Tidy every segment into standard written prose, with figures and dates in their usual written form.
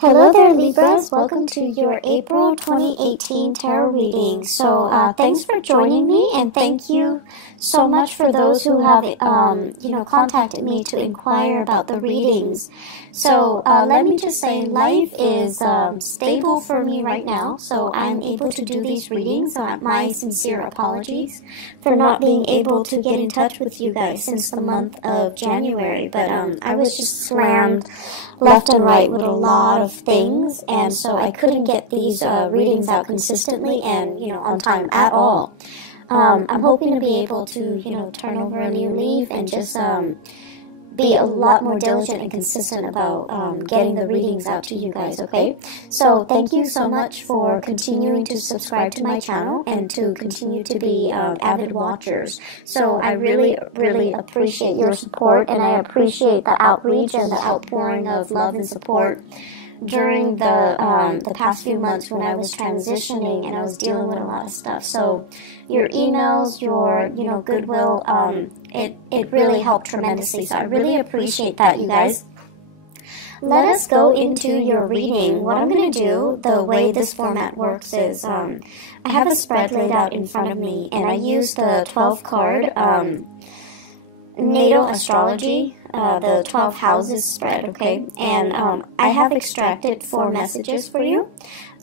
Hello there, Libras. Welcome to your April 2018 tarot reading. So thanks for joining me, and thank you so much for those who have contacted me to inquire about the readings. So let me just say, life is stable for me right now, so I'm able to do these readings. My sincere apologies for not being able to get in touch with you guys since the month of January, but I was just slammed left and right with a lot of things, and so I couldn't get these readings out consistently and on time at all. I'm hoping to be able to turn over a new leaf and just be a lot more diligent and consistent about getting the readings out to you guys, okay? So thank you so much for continuing to subscribe to my channel and to continue to be avid watchers. So I really, really appreciate your support, and I appreciate the outreach and the outpouring of love and support during the past few months when I was transitioning and I was dealing with a lot of stuff. So your emails, your goodwill, it really helped tremendously. So I really appreciate that, you guys. Let us go into your reading. What I'm going to do, the way this format works is I have a spread laid out in front of me, and I use the 12 card natal astrology, the 12 houses spread, okay? And I have extracted 4 messages for you.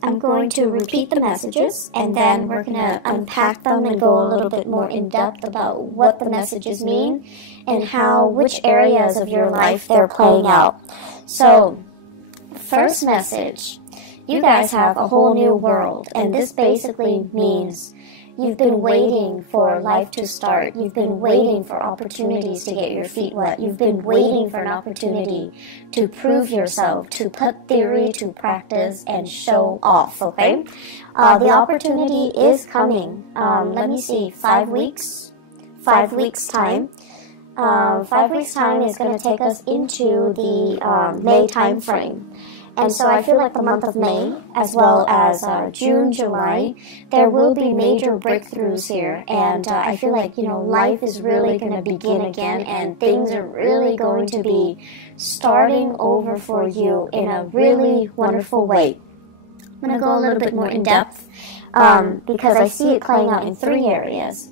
I'm going to repeat the messages, and then we're going to unpack them and go a little bit more in depth about what the messages mean and which areas of your life they're playing out. So, first message, you guys have a whole new world, and this basically means you've been waiting for life to start. You've been waiting for opportunities to get your feet wet. You've been waiting for an opportunity to prove yourself, to put theory to practice and show off, okay? The opportunity is coming. Let me see, 5 weeks? 5 weeks time. 5 weeks time is going to take us into the May time frame. And so I feel like the month of May, as well as June, July, there will be major breakthroughs here. And I feel like, life is really going to begin again, and things are really going to be starting over for you in a really wonderful way. I'm going to go a little bit more in depth because I see it playing out in 3 areas.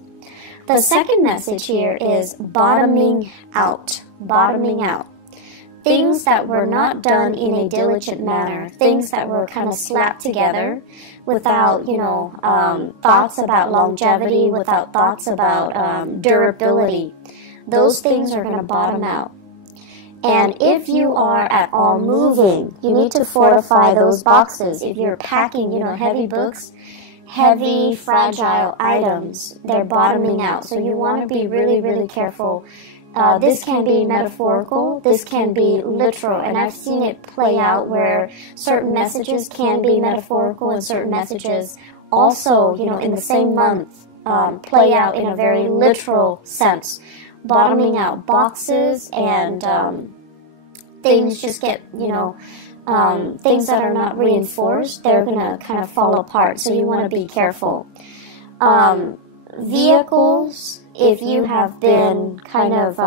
The second message here is bottoming out. Bottoming out. Things that were not done in a diligent manner, things that were kind of slapped together without, thoughts about longevity, without thoughts about durability. Those things are going to bottom out. And if you are at all moving, you need to fortify those boxes. If you're packing, heavy books, heavy, fragile items, they're bottoming out. So you want to be really, really careful. This can be metaphorical, this can be literal, and I've seen it play out where certain messages can be metaphorical and certain messages also, in the same month, play out in a very literal sense. Bottoming out boxes and things just get, things that are not reinforced, they're going to kind of fall apart, so you want to be careful. Vehicles, if you have been kind of,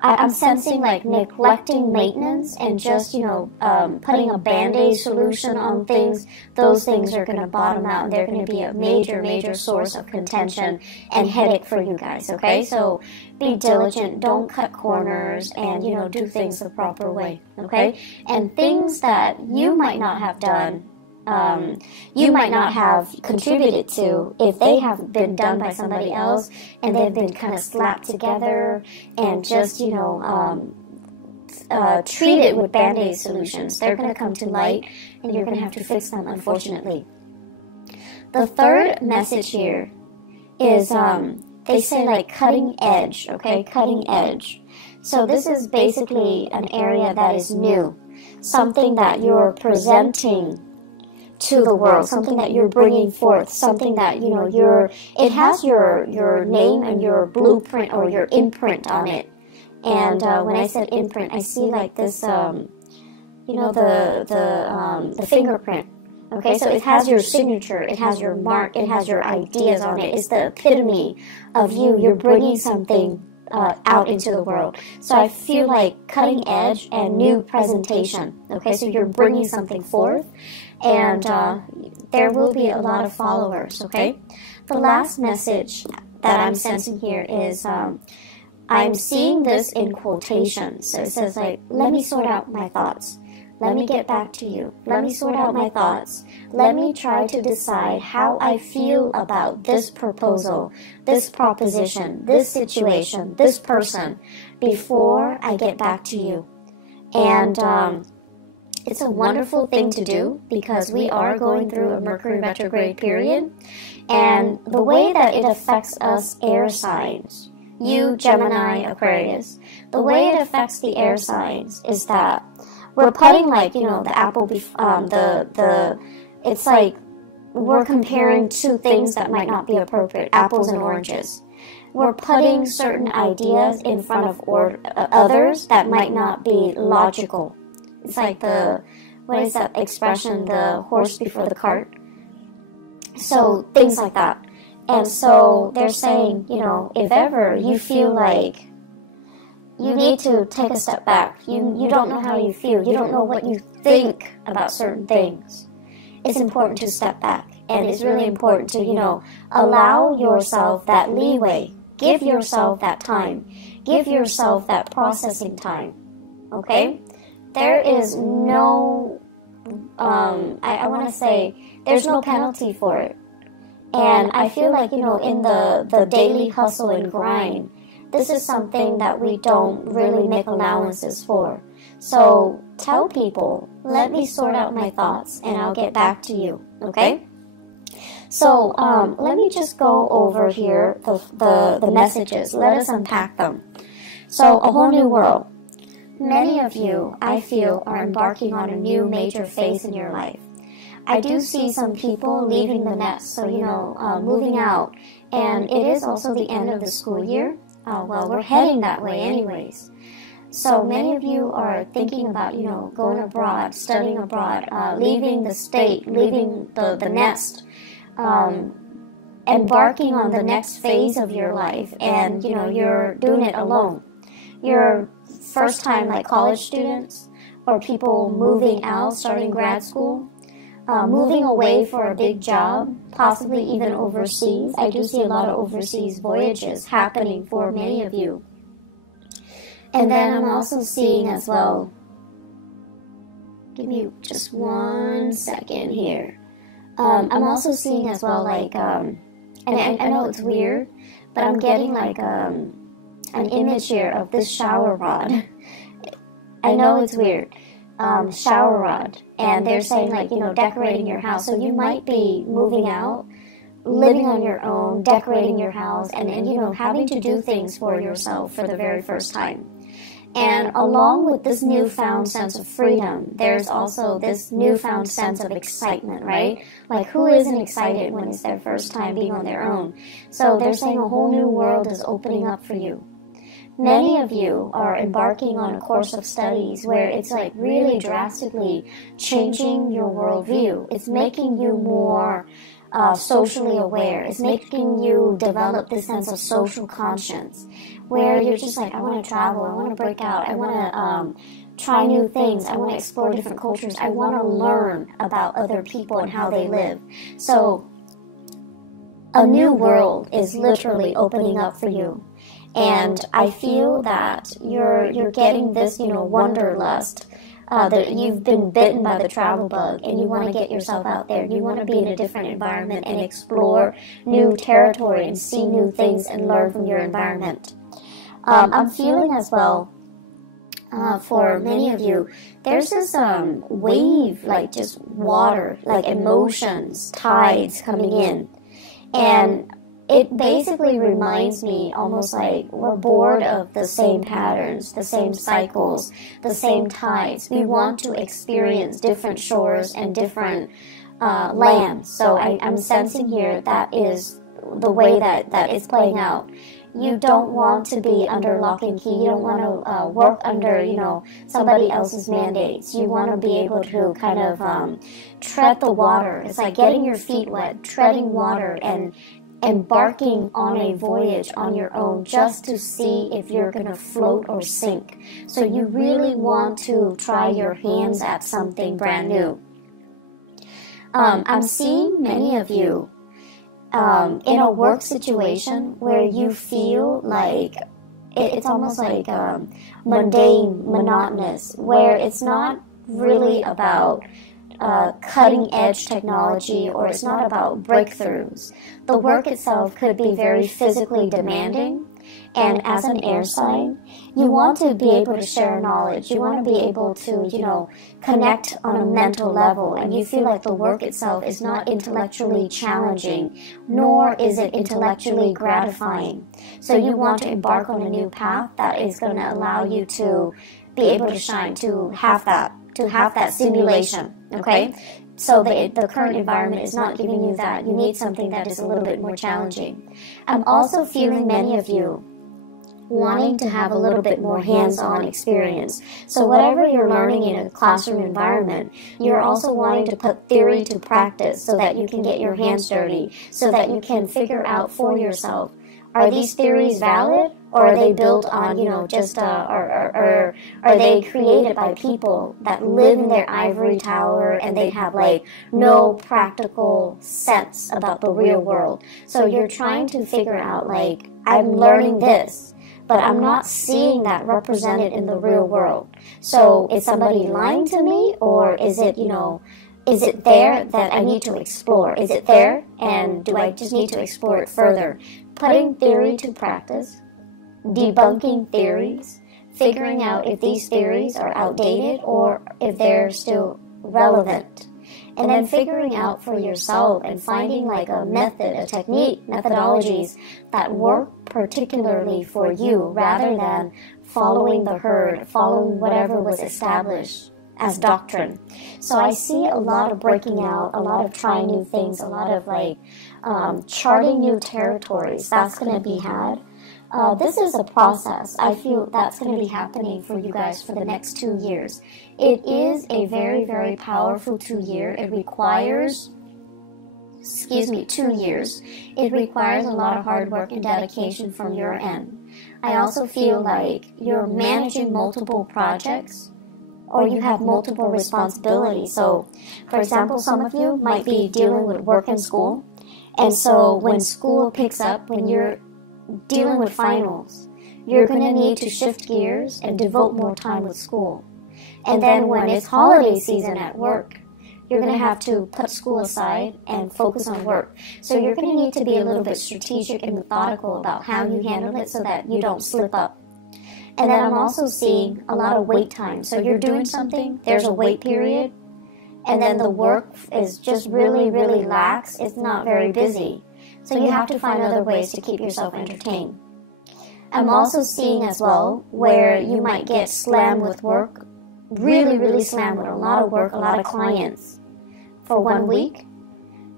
I'm sensing like neglecting maintenance and just, putting a Band-Aid solution on things, those things are going to bottom out, and they're going to be a major, major source of contention and headache for you guys, okay? So be diligent, don't cut corners, and, do things the proper way, okay? And things that you might not have done, you might not have contributed to, if they have been done by somebody else and they've been kind of slapped together and just, treated with Band-Aid solutions. They're going to come to light, and you're going to have to fix them, unfortunately. The third message here is, they say like cutting edge, okay? Cutting edge. So this is basically an area that is new, something that you're presenting to the world, something that you're bringing forth, something that, it has your name and your blueprint or your imprint on it. And when I said imprint, I see like this, the fingerprint. Okay, so it has your signature, it has your mark, it has your ideas on it. It's the epitome of you. You're bringing something out into the world. So I feel like cutting edge and new presentation. Okay, so you're bringing something forth, and there will be a lot of followers. Okay, the last message that I'm sensing here is I'm seeing this in quotations. So it says like, let me sort out my thoughts. Let me get back to you. Let me sort out my thoughts. Let me try to decide how I feel about this proposal, this proposition, this situation, this person, before I get back to you. And it's a wonderful thing to do, because we are going through a Mercury retrograde period. And the way that it affects us air signs, you, Gemini, Aquarius, the way it affects the air signs is that we're putting, like, you know, the apple, it's like we're comparing two things that might not be appropriate, apples and oranges. We're putting certain ideas in front of others that might not be logical. It's like what is that expression, the horse before the cart? So things like that. And so they're saying, you know, if ever you feel like you need to take a step back, you don't know how you feel, you don't know what you think about certain things, it's important to step back. And it's really important to, you know, allow yourself that leeway. Give yourself that time. Give yourself that processing time. Okay? There is no, I want to say, there's no penalty for it. And I feel like, you know, in the daily hustle and grind, this is something that we don't really make allowances for. So tell people, let me sort out my thoughts and I'll get back to you, okay? So let me just go over here the messages. Let us unpack them. So a whole new world. Many of you, I feel, are embarking on a new major phase in your life. I do see some people leaving the nest, so, you know, moving out. And it is also the end of the school year. Well, we're heading that way anyways. So many of you are thinking about, you know, going abroad, studying abroad, leaving the state, leaving the nest, embarking on the next phase of your life, and, you know, you're doing it alone. You're first time, like college students, or people moving out, starting grad school, moving away for a big job, possibly even overseas. I do see a lot of overseas voyages happening for many of you. And then I'm also seeing as well, give me just 1 second here. I'm also seeing as well, like, and I know it's weird, but I'm getting like an image here of this shower rod. I know it's weird. Shower rod, and they're saying, like, you know, decorating your house. So you might be moving out, living on your own, decorating your house, and you know, having to do things for yourself for the very first time. And along with this newfound sense of freedom, there's also this newfound sense of excitement, right? Like, who isn't excited when it's their first time being on their own? So they're saying a whole new world is opening up for you. Many of you are embarking on a course of studies where it's like really drastically changing your worldview. It's making you more socially aware. It's making you develop this sense of social conscience, where you're just like, I want to travel, I want to break out, I want to try new things, I want to explore different cultures, I want to learn about other people and how they live. So a new world is literally opening up for you. And I feel that you're getting this, you know, wanderlust, that you've been bitten by the travel bug, and you want to get yourself out there. You want to be in a different environment and explore new territory and see new things and learn from your environment. I'm feeling as well, for many of you, there's this wave, like just water, like emotions, tides coming in. And it basically reminds me almost like we're bored of the same patterns, the same cycles, the same tides. We want to experience different shores and different lands. So I'm sensing here that is the way that is playing out. You don't want to be under lock and key. You don't want to work under, you know, somebody else's mandates. You want to be able to kind of tread the water. It's like getting your feet wet, treading water, and embarking on a voyage on your own just to see if you're going to float or sink. So you really want to try your hands at something brand new. I'm seeing many of you in a work situation where you feel like it's almost like mundane, monotonous, where it's not really about cutting edge technology, or it's not about breakthroughs. The work itself could be very physically demanding, and as an air sign, you want to be able to share knowledge. You want to be able to, connect on a mental level, and you feel like the work itself is not intellectually challenging, nor is it intellectually gratifying. So you want to embark on a new path that is going to allow you to be able to shine, to have that stimulation, okay? So the current environment is not giving you that. You need something that is a little bit more challenging. I'm also feeling many of you wanting to have a little bit more hands-on experience. So whatever you're learning in a classroom environment, you're also wanting to put theory to practice so that you can get your hands dirty, so that you can figure out for yourself, are these theories valid, or are they built on, or are they created by people that live in their ivory tower and they have like no practical sense about the real world? So you're trying to figure out, like, I'm learning this, but I'm not seeing that represented in the real world. So is somebody lying to me, or is it, is it there that I need to explore? Is it there, and do I just need to explore it further? Putting theory to practice, debunking theories, figuring out if these theories are outdated or if they're still relevant. And then figuring out for yourself and finding like a method, a technique, methodologies that work particularly for you, rather than following the herd, following whatever was established as doctrine. So I see a lot of breaking out, a lot of trying new things, a lot of like charting new territories. That's going to be had. This is a process. I feel that's going to be happening for you guys for the next 2 years. It is a very, very powerful 2 year. It requires, 2 years. It requires a lot of hard work and dedication from your end. I also feel like you're managing multiple projects, or you have multiple responsibilities. So, for example, some of you might be dealing with work and school. And so when school picks up, when you're dealing with finals, you're going to need to shift gears and devote more time with school. And then when it's holiday season at work, you're going to have to put school aside and focus on work. So you're going to need to be a little bit strategic and methodical about how you handle it so that you don't slip up. And then I'm also seeing a lot of wait time. So you're doing something, there's a wait period, and then the work is just really, really lax. It's not very busy. So you have to find other ways to keep yourself entertained. I'm also seeing as well where you might get slammed with work, really, really slammed with a lot of work, a lot of clients for 1 week.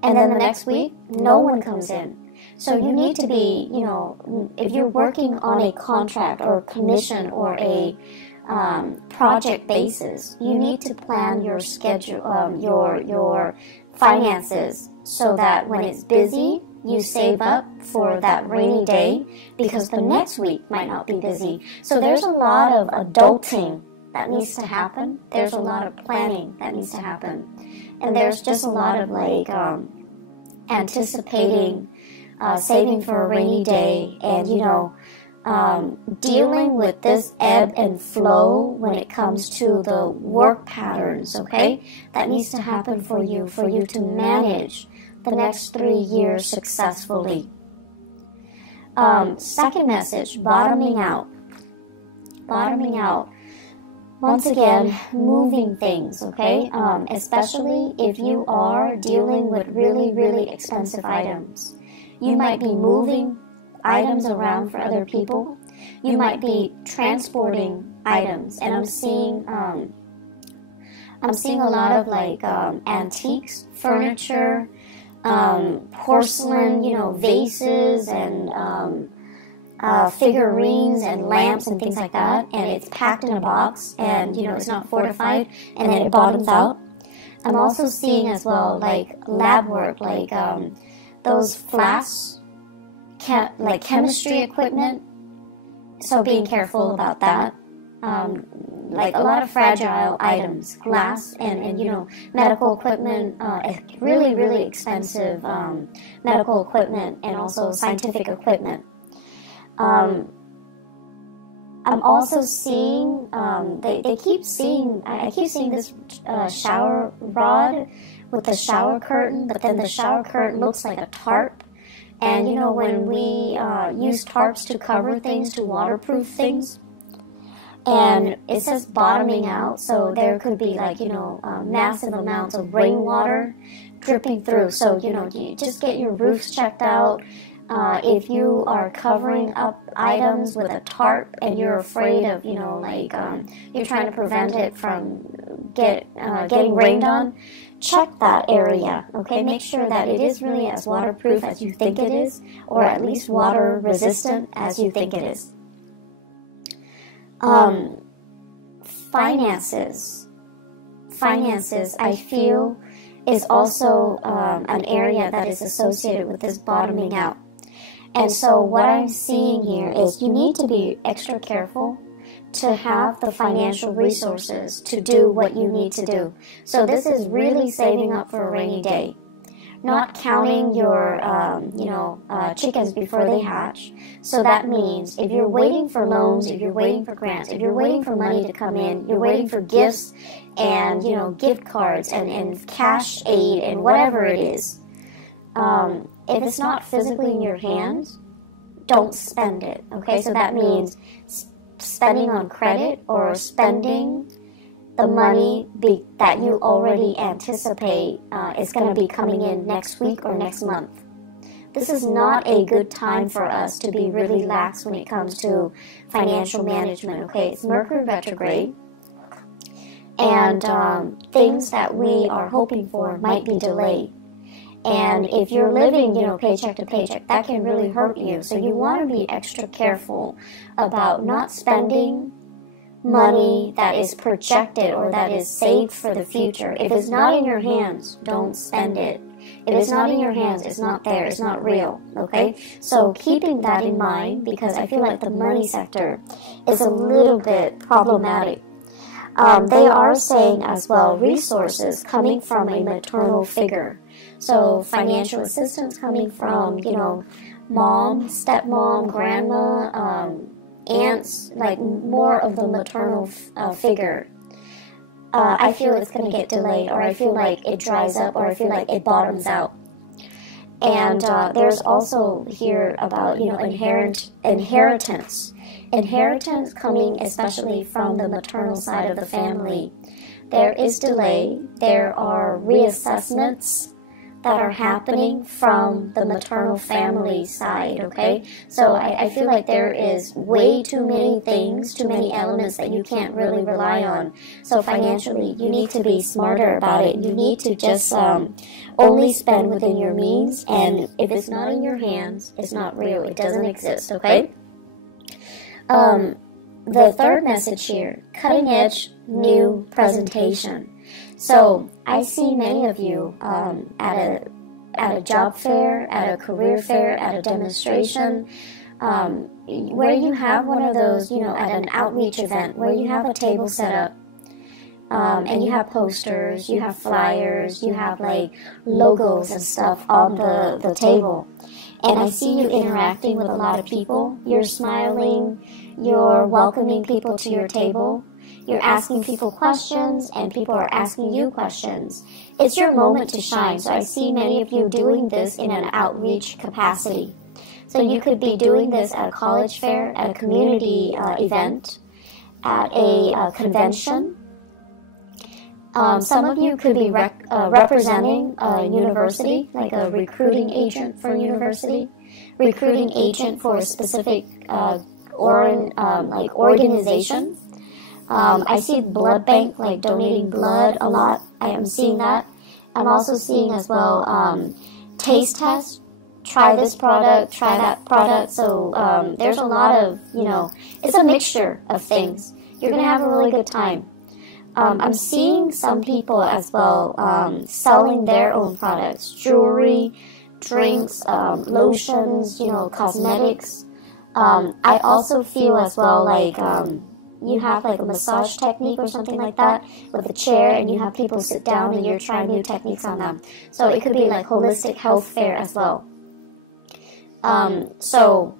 And then the next week, no one comes in. So you need to be, if you're working on a contract or a commission or a project basis, you need to plan your schedule, your finances, so that when it's busy, you save up for that rainy day, because the next week might not be busy. So there's a lot of adulting that needs to happen. There's a lot of planning that needs to happen. And there's just a lot of like anticipating, saving for a rainy day, and dealing with this ebb and flow when it comes to the work patterns, okay? That needs to happen for you to manage the next 3 years successfully. Second message, bottoming out. Bottoming out. Once again, moving things, okay? Especially if you are dealing with really, really expensive items. You might be moving items around for other people. You might be transporting items, and I'm seeing a lot of like antiques, furniture, porcelain, vases and figurines and lamps and things like that, and it's packed in a box, and it's not fortified, and then it bottoms out. I'm also seeing as well like lab work, like those flasks like chemistry equipment, so being careful about that. Like a lot of fragile items, glass and you know, medical equipment, really, really expensive medical equipment, and also scientific equipment. I'm also seeing, they keep seeing, I keep seeing this shower rod with the shower curtain, but then the shower curtain looks like a tarp. And you know, when we use tarps to cover things, to waterproof things, and it says bottoming out, so there could be, like, you know, massive amounts of rainwater dripping through. So, you know, you just get your roofs checked out. If you are covering up items with a tarp and you're afraid of, you know, like, you're trying to prevent it from getting rained on, check that area, okay? Make sure that it is really as waterproof as you think it is, or at least water resistant as you think it is. Finances, I feel, is also an area that is associated with this bottoming out. And so what I'm seeing here is you need to be extra careful to have the financial resources to do what you need to do. So this is really saving up for a rainy day. Not counting your, chickens before they hatch. So that means if you're waiting for loans, if you're waiting for grants, if you're waiting for money to come in, you're waiting for gifts and, you know, gift cards and cash aid and whatever it is. If it's not physically in your hands, don't spend it, okay? So that means spending on credit or spending the money that you already anticipate is going to be coming in next week or next month. This is not a good time for us to be really lax when it comes to financial management, okay? It's Mercury retrograde, and things that we are hoping for might be delayed. And if you're living, you know, paycheck to paycheck, that can really hurt you. So you want to be extra careful about not spending money that is projected or that is saved for the future. If it's not in your hands, don't spend it. If it's not in your hands, it's not there, it's not real, okay? So keeping that in mind, because I feel like the money sector is a little bit problematic. They are saying as well resources coming from a maternal figure. So financial assistance coming from, you know, mom, stepmom, grandma, aunts, like more of the maternal figure. I feel it's going to get delayed, or I feel like it dries up, or I feel like it bottoms out. And there's also here about, you know, inheritance. Inheritance coming especially from the maternal side of the family. There is delay. There are reassessments that are happening from the maternal family side, okay? So I feel like there is way too many things, too many elements that you can't really rely on. So financially, you need to be smarter about it. You need to just only spend within your means, and if it's not in your hands, it's not real. It doesn't exist, okay? The third message here, cutting edge new presentation. So I see many of you at a job fair, at a career fair, at a demonstration, where you have one of those, you know, at an outreach event where you have a table set up, and you have posters, you have flyers, you have like logos and stuff on the table. And I see you interacting with a lot of people. You're smiling, you're welcoming people to your table. You're asking people questions, and people are asking you questions. It's your moment to shine. So I see many of you doing this in an outreach capacity. So you could be doing this at a college fair, at a community event, at a convention. Some of you could be representing a university, like a recruiting agent for a university, recruiting agent for a specific organization. I see blood bank, like donating blood a lot. I am seeing that. I'm also seeing as well taste test. Try this product, try that product. So there's a lot of, you know, it's a mixture of things. You're going to have a really good time. I'm seeing some people as well selling their own products, jewelry, drinks, lotions, you know, cosmetics. I also feel as well like you have like a massage technique or something like that with a chair, and you have people sit down and you're trying new techniques on them. So it could be like holistic health fair as well. So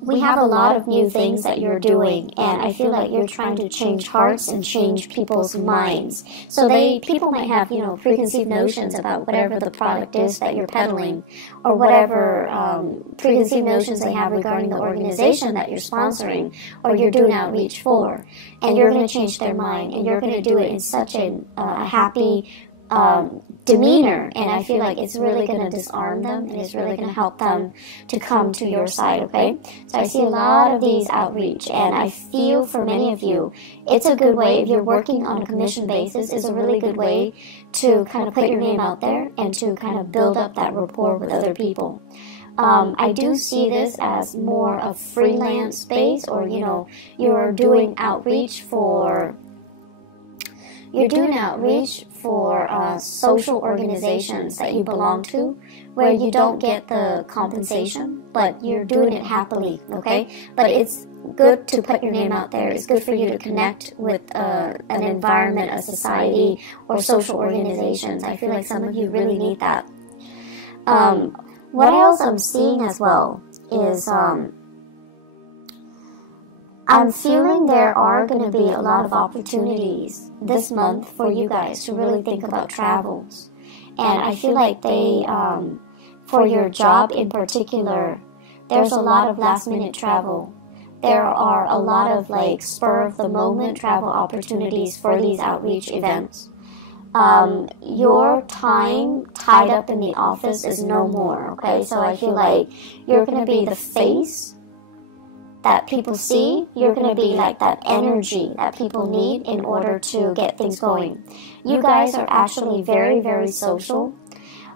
we have a lot of new things that you're doing, and I feel like you're trying to change hearts and change people's minds. So people might have, you know, preconceived notions about whatever the product is that you're peddling, or whatever preconceived notions they have regarding the organization that you're sponsoring or you're doing outreach for. And you're going to change their mind, and you're going to do it in such a happy demeanor, and I feel like it's really going to disarm them, and it's really going to help them to come to your side, okay? So I see a lot of these outreach, and I feel for many of you, it's a good way, if you're working on a commission basis, it's a really good way to kind of put your name out there and to kind of build up that rapport with other people. I do see this as more of freelance space, or, you know, you're doing outreach for social organizations that you belong to, where you don't get the compensation, but you're doing it happily, okay? But it's good to put your name out there. It's good for you to connect with an environment, a society, or social organizations. I feel like some of you really need that. What else I'm seeing as well is I'm feeling there are going to be a lot of opportunities this month for you guys to really think about travels. And I feel like for your job in particular, there's a lot of last minute travel. There are a lot of like spur of the moment travel opportunities for these outreach events. Your time tied up in the office is no more, okay? So I feel like you're going to be the face that people see. You're going to be like that energy that people need in order to get things going. You guys are actually very, very social.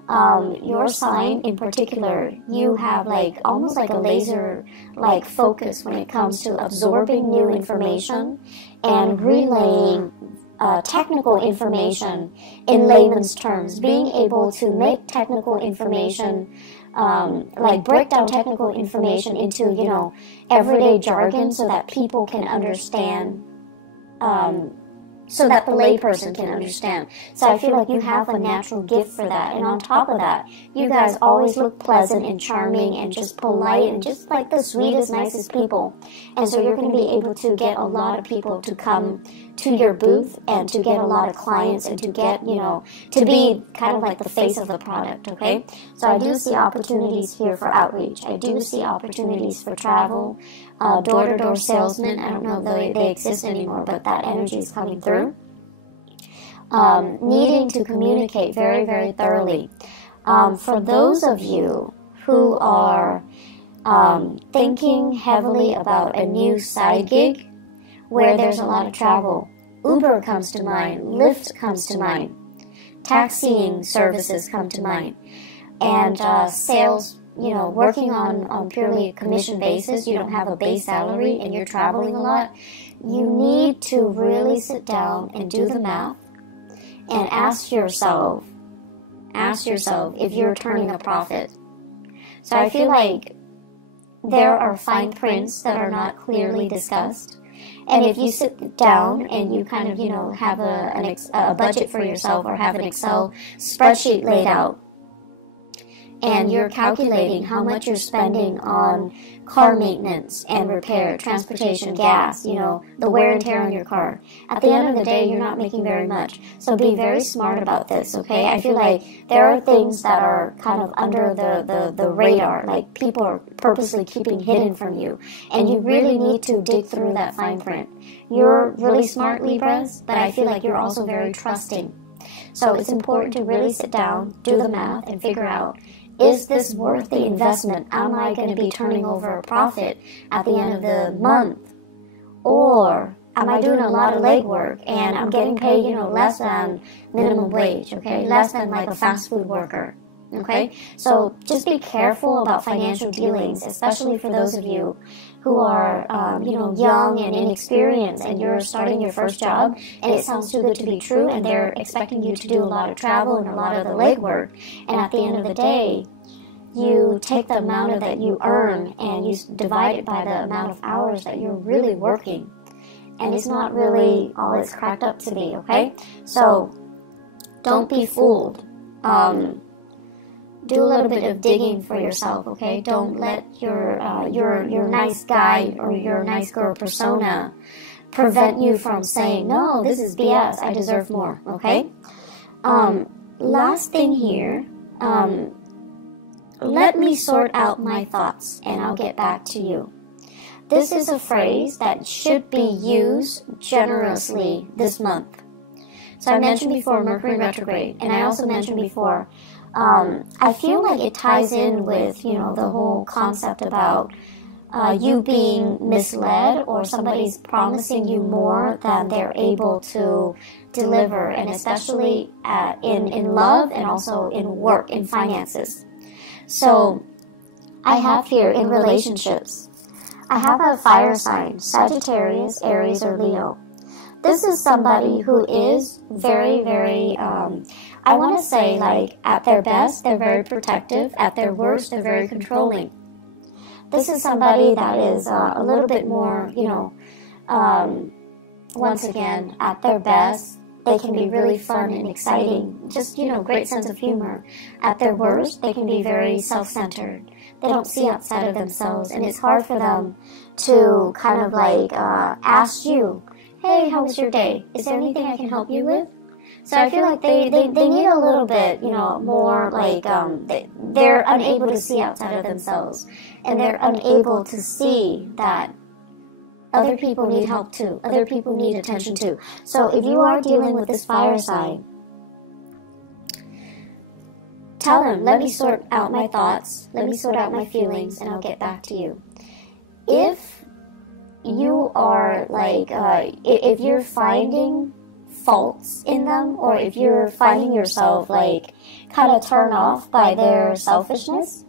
Your sign in particular, you have like almost like a laser like focus when it comes to absorbing new information and relaying technical information in layman's terms, being able to make technical information like break down technical information into, you know, everyday jargon so that people can understand, so that the layperson can understand. So I feel like you have a natural gift for that. And on top of that, you guys always look pleasant and charming and just polite and just like the sweetest, nicest people. And so you're going to be able to get a lot of people to come to your booth and to get a lot of clients and to get, you know, to be kind of like the face of the product, okay? So I do see opportunities here for outreach. I do see opportunities for travel, door-to-door salesmen. I don't know if they exist anymore, but that energy is coming through. Needing to communicate very, very thoroughly. For those of you who are thinking heavily about a new side gig where there's a lot of travel, Uber comes to mind, Lyft comes to mind, taxiing services come to mind, and sales, you know, working on purely a commission basis. You don't have a base salary and you're traveling a lot. You need to really sit down and do the math and ask yourself if you're turning a profit. So I feel like there are fine prints that are not clearly discussed. And if you sit down and you kind of, you know, have a budget for yourself, or have an Excel spreadsheet laid out, and you're calculating how much you're spending on car maintenance and repair, transportation, gas, you know, the wear and tear on your car. At the end of the day, you're not making very much. So be very smart about this, okay? I feel like there are things that are kind of under the radar, like people are purposely keeping hidden from you. And you really need to dig through that fine print. You're really smart, Libras, but I feel like you're also very trusting. So it's important to really sit down, do the math, and figure out, is this worth the investment? Am I going to be turning over a profit at the end of the month? Or am I doing a lot of legwork and I'm getting paid, you know, less than minimum wage, okay? Less than like a fast food worker, okay? So just be careful about financial dealings, especially for those of you who are, you know, young and inexperienced, and you're starting your first job, and it sounds too good to be true, and they're expecting you to do a lot of travel and a lot of the legwork, and at the end of the day, you take the amount that you earn and you divide it by the amount of hours that you're really working. And it's not really all it's cracked up to be, okay? So don't be fooled. Do a little bit of digging for yourself, okay? Don't let your nice guy or your nice girl persona prevent you from saying, no, this is BS, I deserve more, okay? Last thing here, let me sort out my thoughts and I'll get back to you. This is a phrase that should be used generously this month. So I mentioned before Mercury retrograde, and I also mentioned before, I feel like it ties in with, the whole concept about you being misled or somebody's promising you more than they're able to deliver, and especially in love and also in work, in finances. So I have here in relationships, I have a fire sign, Sagittarius, Aries, or Leo. This is somebody who is very, very, I want to say, like, at their best, they're very protective. At their worst, they're very controlling. This is somebody that is a little bit more, once again, at their best, they can be really fun and exciting. Just, great sense of humor. At their worst, they can be very self-centered. They don't see outside of themselves, and it's hard for them to kind of like ask you, hey, how was your day? Is there anything I can help you with? So I feel like they need a little bit, more like they're unable to see outside of themselves, and they're unable to see that other people need help too. Other people need attention too. So if you are dealing with this fire sign, tell them, let me sort out my thoughts, let me sort out my feelings, and I'll get back to you. If you are like, if you're finding faults in them, or if you're finding yourself like kind of turned off by their selfishness,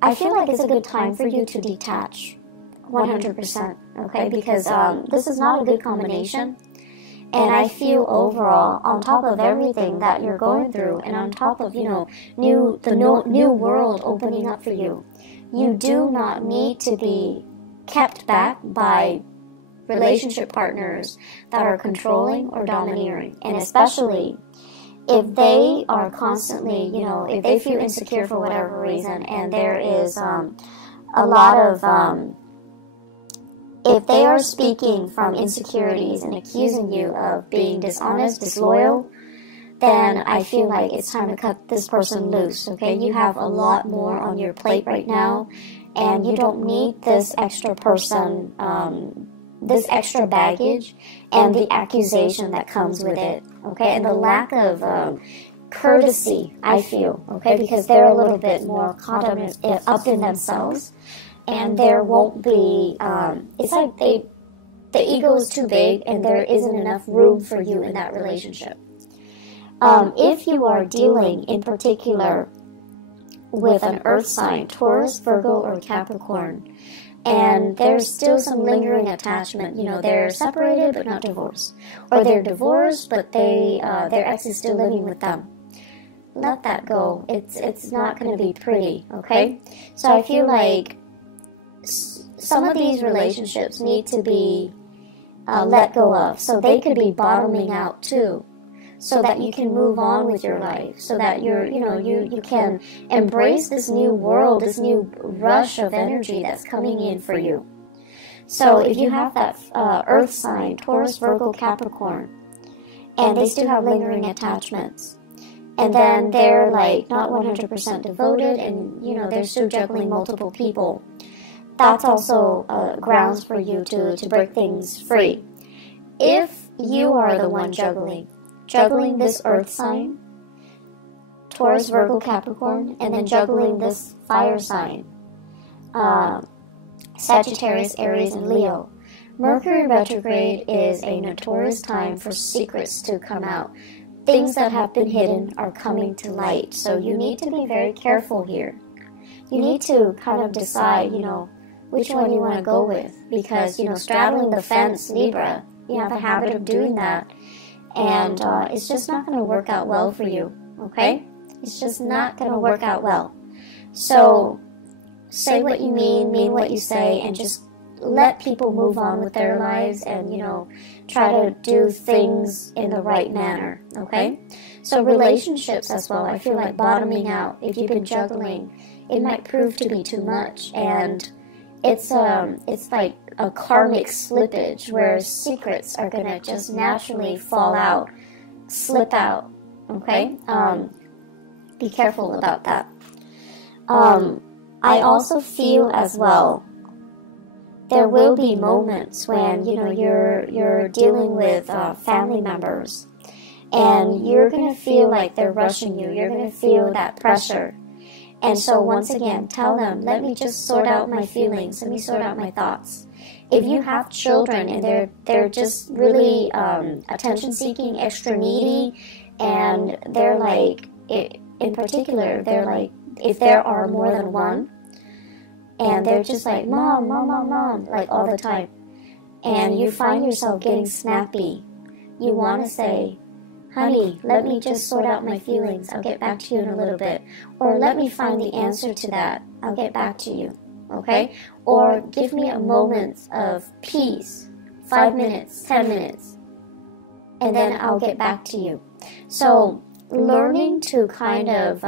I feel like it's a good time for you to detach 100%, okay? Because this is not a good combination. And I feel overall, on top of everything that you're going through, and on top of, the new world opening up for you, you do not need to be kept back by relationship partners that are controlling or domineering. And especially if they are constantly, if they feel insecure for whatever reason, and there is a lot of... if they are speaking from insecurities and accusing you of being dishonest, disloyal, then I feel like it's time to cut this person loose, okay? You have a lot more on your plate right now, and you don't need this extra person, this extra baggage, and the accusation that comes with it, okay? And the lack of courtesy, I feel, okay? Because they're a little bit more caught up in themselves. And there won't be, it's like the ego is too big and there isn't enough room for you in that relationship. If you are dealing in particular with an earth sign, Taurus, Virgo, or Capricorn, and there's still some lingering attachment, they're separated but not divorced, or they're divorced but their ex is still living with them. Let that go. It's not going to be pretty, okay? So I feel like some of these relationships need to be let go of, so they could be bottoming out too, so that you can move on with your life, so that you can embrace this new world, this new rush of energy that's coming in for you. So if you have that earth sign, Taurus, Virgo, Capricorn, and they still have lingering attachments, and then they're like not 100% devoted, and they're still juggling multiple people, that's also grounds for you to break things free. If you are the one juggling this earth sign, Taurus, Virgo, Capricorn, and then juggling this fire sign, Sagittarius, Aries, and Leo, Mercury retrograde is a notorious time for secrets to come out. Things that have been hidden are coming to light, so you need to be very careful here. You need to kind of decide, which one you want to go with, because, straddling the fence, Libra, you have a habit of doing that, and it's just not going to work out well for you, okay? It's just not going to work out well. So say what you mean what you say, and just let people move on with their lives, and, you know, try to do things in the right manner, okay? So relationships as well, I feel like bottoming out. If you've been juggling, it might prove to be too much, and it's like a karmic slippage where secrets are going to just naturally fall out, slip out, okay? Be careful about that. I also feel as well, there will be moments when, you know, you're dealing with family members, and you're going to feel like they're rushing you. You're going to feel that pressure. And so once again, tell them, let me just sort out my feelings. Let me sort out my thoughts. If you have children and they're just really attention-seeking, extra needy, and they're like, in particular, they're like, if there are more than one, and they're just like, mom, mom, mom, mom, like all the time, and you find yourself getting snappy, you want to say, honey, let me just sort out my feelings. I'll get back to you in a little bit. Or let me find the answer to that. I'll get back to you. Okay? Or give me a moment of peace. 5 minutes, 10 minutes. And then I'll get back to you. So learning to kind of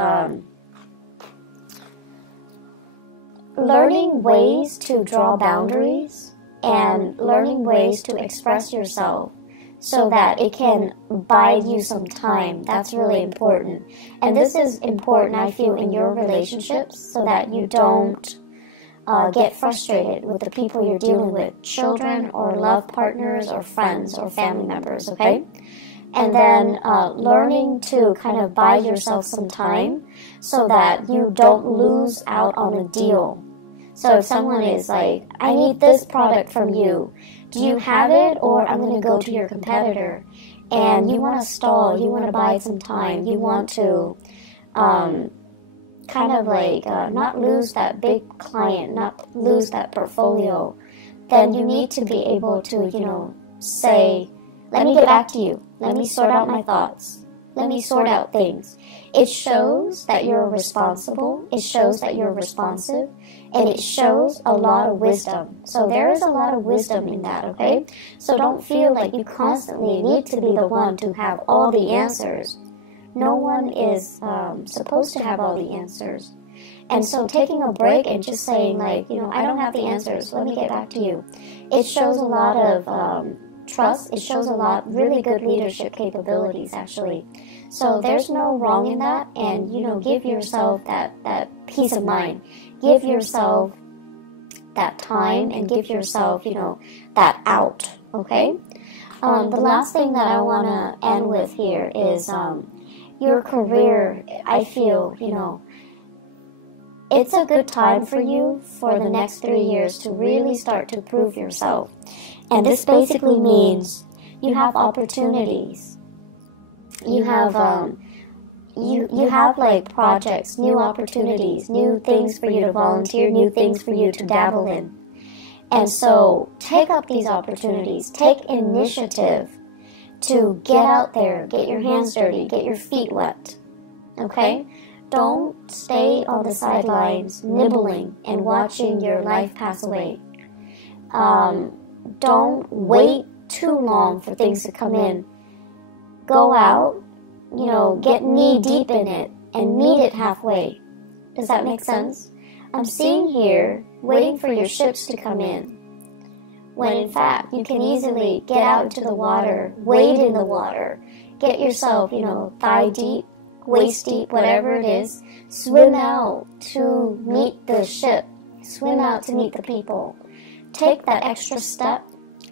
learning ways to draw boundaries, and learning ways to express yourself so that it can bide you some time. That's really important. And this is important, I feel, in your relationships, so that you don't get frustrated with the people you're dealing with, children or love partners or friends or family members, okay? And then learning to kind of buy yourself some time so that you don't lose out on a deal. So if someone is like, I need this product from you, do you have it, or I'm going to go to your competitor? And you want to stall, you want to buy some time, you want to kind of like not lose that big client, not lose that portfolio, then you need to be able to, you know, say, let me get back to you, let me sort out my thoughts, let me sort out things. It shows that you're responsible, it shows that you're responsive, and it shows a lot of wisdom. So there is a lot of wisdom in that, okay? So don't feel like you constantly need to be the one to have all the answers. No one is supposed to have all the answers. And so taking a break and just saying, like, you know, I don't have the answers, let me get back to you. It shows a lot of trust. It shows a lot really good leadership capabilities, actually. So there's no wrong in that, and, you know, give yourself that peace of mind. Give yourself that time, and give yourself, you know, that out, okay? The last thing that I want to end with here is your career. I feel, you know, it's a good time for you for the next 3 years to really start to prove yourself. And this basically means you have opportunities. You have you have like projects, new opportunities, new things for you to volunteer, new things for you to dabble in. And so take up these opportunities, take initiative to get out there, get your hands dirty, get your feet wet, okay? Don't stay on the sidelines nibbling and watching your life pass away. Don't wait too long for things to come in. Go out, you know, get knee deep in it and meet it halfway. Does that make sense? I'm seeing here, waiting for your ships to come in, when in fact you can easily get out into the water, wade in the water, get yourself, you know, thigh deep, waist deep, whatever it is, swim out to meet the ship, swim out to meet the people. Take that extra step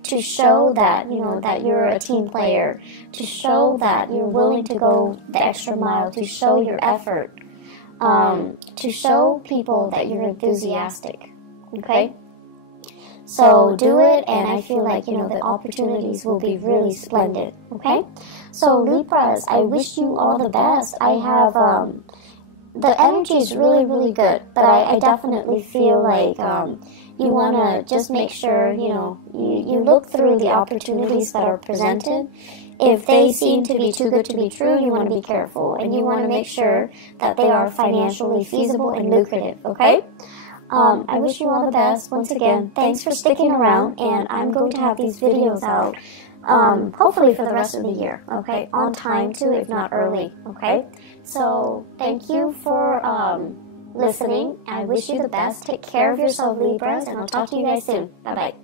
to show that, you know, that you're a team player, to show that you're willing to go the extra mile, to show your effort, to show people that you're enthusiastic, okay? So do it, and I feel like, you know, the opportunities will be really splendid, okay? So Libras, I wish you all the best. I have, the energy is really, really good, but I definitely feel like you want to just make sure, you know, you look through the opportunities that are presented. if they seem to be too good to be true, you want to be careful, and you want to make sure that they are financially feasible and lucrative, okay? I wish you all the best. Once again, thanks for sticking around, and I'm going to have these videos out, hopefully for the rest of the year, okay? On time too, if not early, okay? So, thank you for listening. I wish you the best. Take care of yourself, Libras, and I'll talk to you guys soon. Bye-bye.